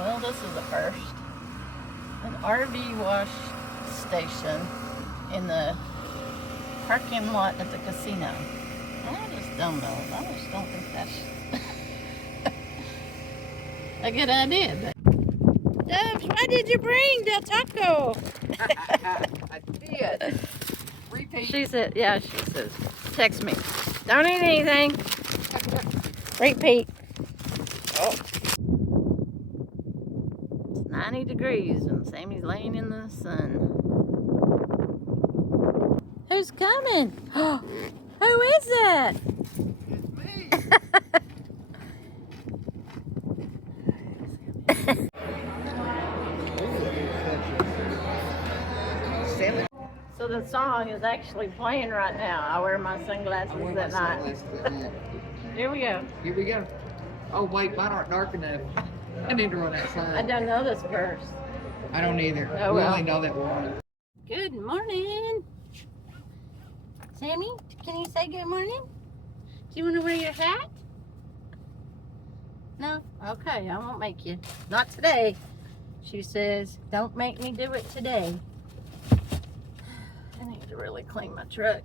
Well, this is the first. An RV wash station in the parking lot at the casino. I just don't know. I just don't think that's a good idea. But Dubs, why did you bring Del Taco? I did. Repeat. She said, yeah, she says, text me. Don't eat anything. Repeat. Oh. It's 90 degrees and Sammy's laying in the sun. Who's coming? Who is that? It's me. So the song is actually playing right now. I wear my sunglasses at night. Here we go. Here we go. Oh wait, mine aren't dark enough. I need to run I outside. don't know this verse. I don't either. Oh, We well. only know that one. Good morning. Sammy, can you say good morning? Do you want to wear your hat? No? Okay, I won't make you. Not today. She says, don't make me do it today. I need to really clean my truck.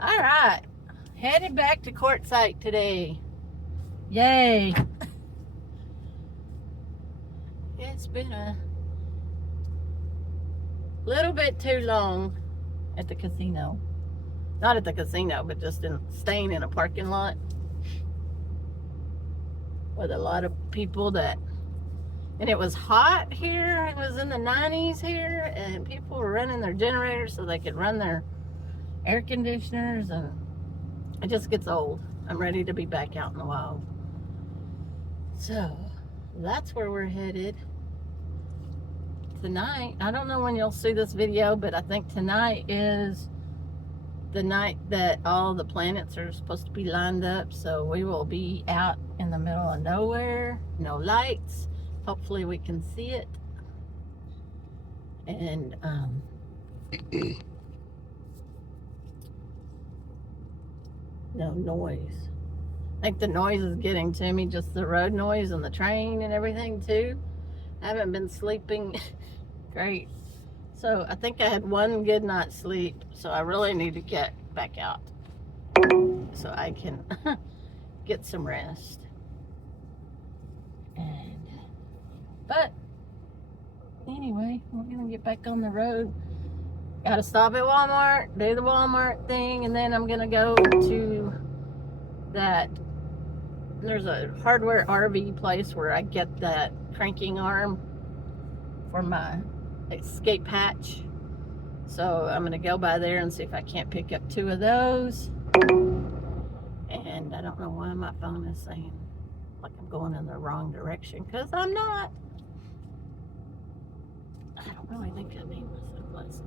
All right. Headed back to Quartzsite today. Yay. It's been a little bit too long at the casino. Not at the casino, but just staying in a parking lot with a lot of people and it was hot here. It was in the 90s here, and people were running their generators so they could run their air conditioners, and it just gets old. I'm ready to be back out in the wild. So that's where we're headed tonight. I don't know when you'll see this video, but I think tonight is the night that all the planets are supposed to be lined up. So we will be out in the middle of nowhere, no lights. Hopefully we can see it. And no noise. I think the noise is getting to me, just the road noise and the train and everything too. I haven't been sleeping great. So I think I had one good night's sleep, so I really need to get back out so I can get some rest. But anyway, we're gonna get back on the road. Gotta stop at Walmart, do the Walmart thing, and then I'm gonna go to that. There's a hardware RV place where I get that cranking arm for my escape hatch. So I'm gonna go by there and see if I can't pick up 2 of those. And I don't know why my phone is saying like I'm going in the wrong direction, because I'm not. I don't really think I need my sunglasses.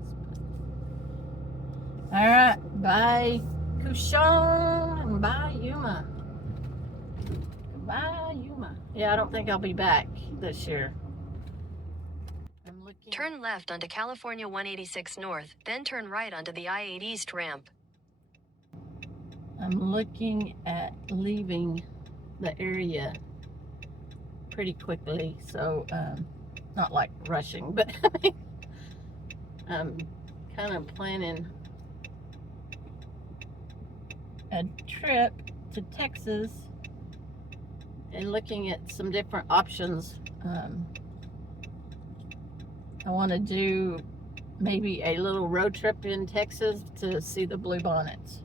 All right, bye Kushon and bye Yuma. Bye Yuma. Yeah, I don't think I'll be back this year. I'm looking. Turn left onto California 186 North, then turn right onto the I-8 East ramp. I'm looking at leaving the area pretty quickly, so not like rushing, but I'm kind of planning a trip to Texas and looking at some different options. I want to do maybe a little road trip in Texas to see the bluebonnets.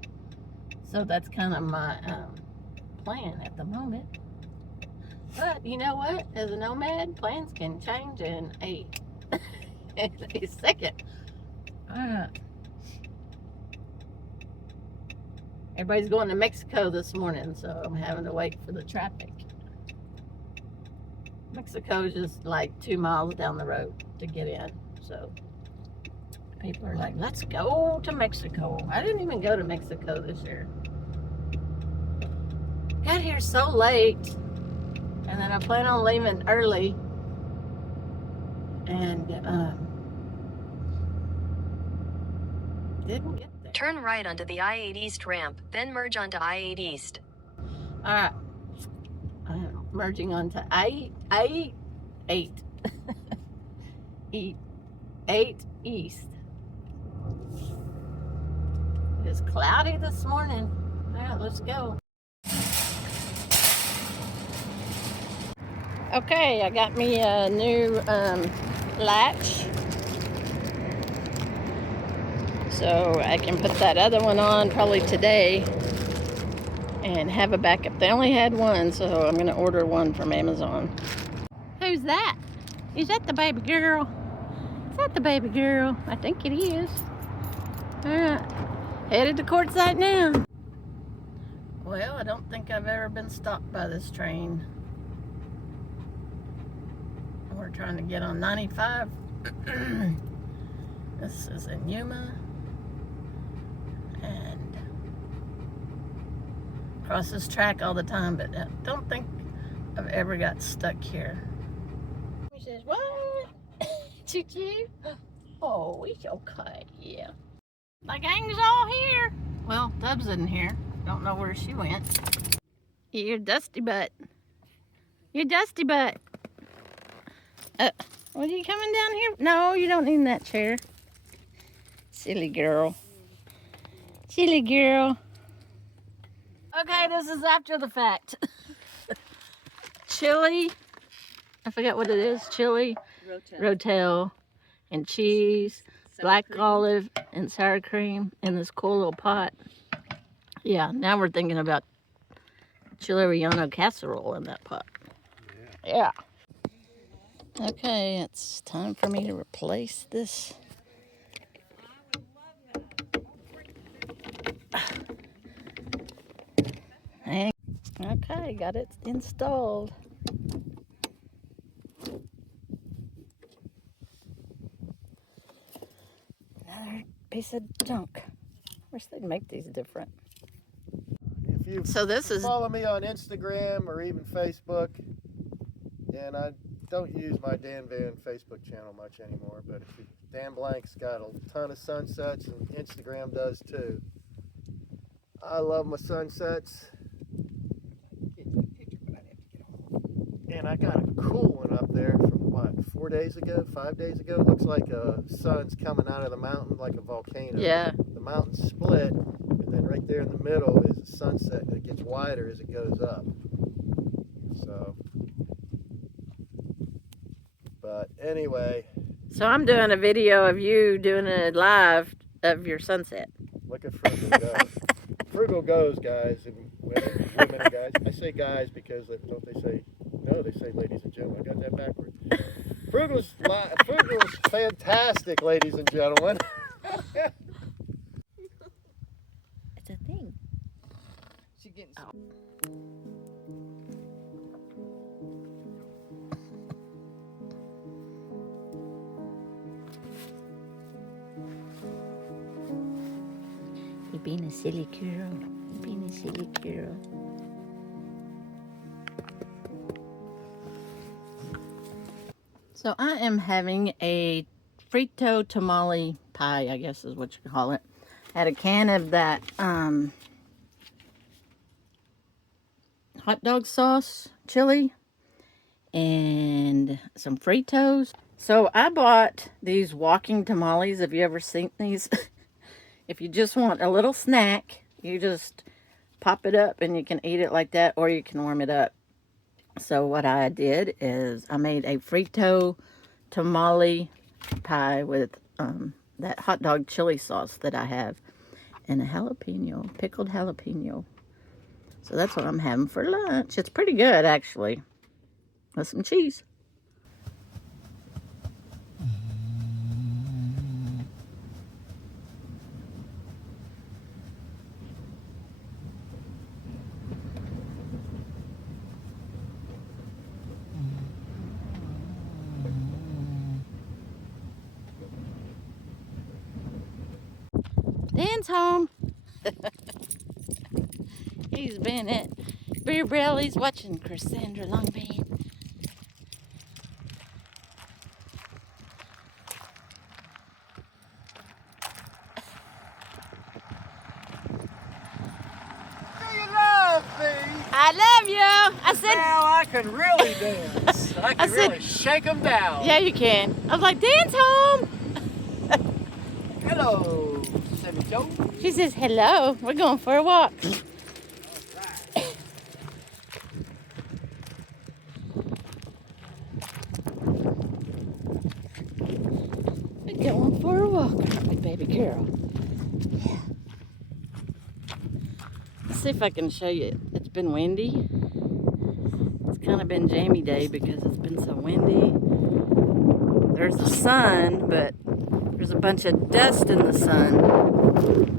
So that's kind of my plan at the moment. But you know what? As a nomad, plans can change in a second. Everybody's going to Mexico this morning, so I'm having to wait for the traffic. Mexico is just like 2 miles down the road to get in. So people are like, let's go to Mexico. I didn't even go to Mexico this year. Got here so late. And then I plan on leaving early. And didn't get there. Turn right onto the I-8 East ramp, then merge onto I-8 East. Alright. merging onto I-8. Eight East. It's cloudy this morning. Yeah, let's go. Okay, I got me a new latch. So I can put that other one on probably today and have a backup. They only had one, so I'm going to order one from Amazon. Who's that? Is that the baby girl? Is that the baby girl? I think it is. Alright, headed to Quartzsite now. Well, I don't think I've ever been stopped by this train. We're trying to get on 95. This is in Yuma. And cross this track all the time, but I don't think I've ever got stuck here. He says, what? Choo-choo? Oh, it's okay, yeah. The gang's all here. Well, Dub's in here. Don't know where she went. You're dusty butt. You're dusty butt. What are you coming down here? No, you don't need that chair. Silly girl. Silly girl. Okay, this is after the fact. Chili. I forget what it is. Chili. Rotel. And cheese. Black olive and sour cream in this cool little pot. Yeah, now we're thinking about chili relleno casserole in that pot. Yeah. Okay, it's time for me to replace this. Okay, got it installed. Another piece of junk. Wish they'd make these different. If you So this is follow me on Instagram or even Facebook, and I don't use my Dan Van Facebook channel much anymore, but if you, Dan Blank's got a ton of sunsets, and Instagram does too. I love my sunsets. And I got a cool one up there from what, 4 days ago, 5 days ago. It looks like a sun's coming out of the mountain like a volcano. yeah. The mountain's split, and then right there in the middle is a sunset, and it gets wider as it goes up. So, but anyway. So I'm doing a video of you doing a live of your sunset. Look at Frugal go. Frugal goes, guys and women and guys. I say guys because don't they say, no, they say ladies and gentlemen. I got that backwards. Frugal's fantastic, ladies and gentlemen. It's a thing. She getting You're being a silly girl. You're being a silly girl. So I am having a frito tamale pie, I guess is what you call it. Had a can of that hot dog sauce, chili, and some Fritos. So I bought these walking tamales. Have you ever seen these? If you just want a little snack, you just pop it up and you can eat it like that, or you can warm it up. So what I did is I made a frito tamale pie with that hot dog chili sauce that I have, and a jalapeno, pickled jalapeno. So that's what I'm having for lunch. It's pretty good, actually, with some cheese. Dan's home. He's been at Beer Bellies watching Cassandra Longbean. Do you love me? I love you. I said, now I can really dance. I can said- really shake them down. yeah, you can. I was like, Dan's home. Hello, Sammy Joe. She says, hello. We're going for a walk. We're going for a walk, aren't we, baby girl? Yeah. Let's see if I can show you. It's been windy. It's kind of been jammy day because it's been so windy. There's the sun, but there's a bunch of dust in the sun.